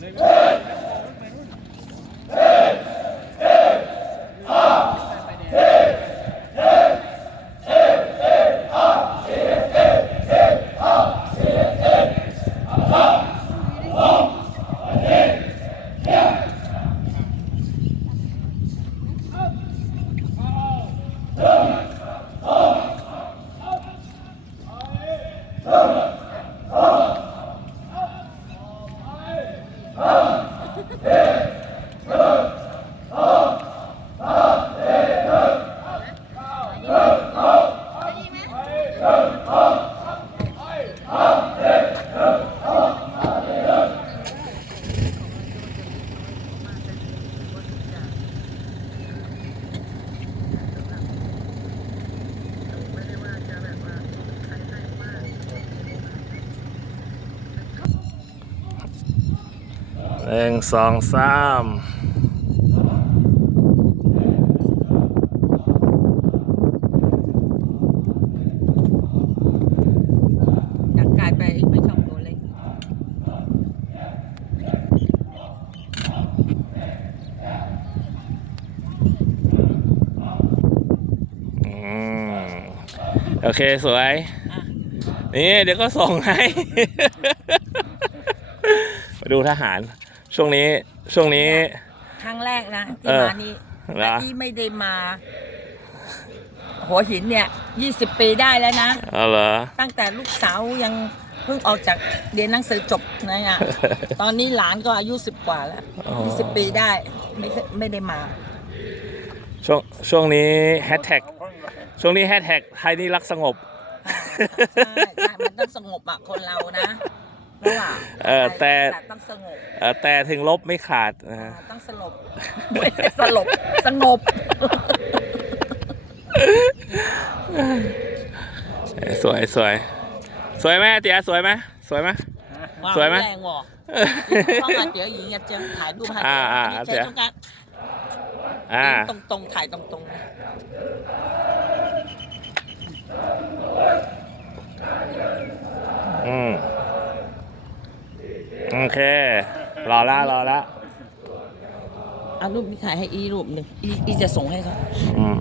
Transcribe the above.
Thank you. Yeah. หนึ่งสองสามจากกลายไปไม่ชอบตัวเล็กอืมโอเค สวย อะนี่ เดี๋ยวก็ส่งให้ มาดูทหาร ช่วงนี้ช่วงนี้ ครั้งแรกนะเอที่อมานี่เหรอ ที่ไม่ได้มา หัวหินเนี่ยยี่สิบปีได้แล้วนะ เอาเหรอ ตั้งแต่ลูกสาวยังเพิ่งออกจากเรียนหนังสือจบนะเนี่ย ตอนนี้หลานก็อายุสิบกว่าแล้วอ๋อ ยี่สิบปีได้ ไม่ไม่ได้มา ช่วงช่วงนี้แฮชแท็กช่วงนี้แฮชแท็กไทยนี่รักสงบ ใช่ใช่มันต้องสงบอะคนเรานะ ระหว่างเออแต่ ต้องสงบเอ่อแต่ถึงลบไม่ขาดนะอ่าฮะ ต้องสลบไม่ได้สลบสงบ สวยสวยสวยไหมเตี๋ยสวยไหมสวยไหมสวยไหม แรงว่ะต้องมาเดี๋ยวหญิงจะถ่ายรูปให้อ่าอ่าอันนี้เดี๋ใช้ยวตรงกลางอ่า ตรงตรงๆถ่ายตรงตรงๆนะ อืมโอ เค รอละรอละ เอารูปนี้ถ่ายให้อีรูปหนึ่งอีอีจะส่งให้เขา อืม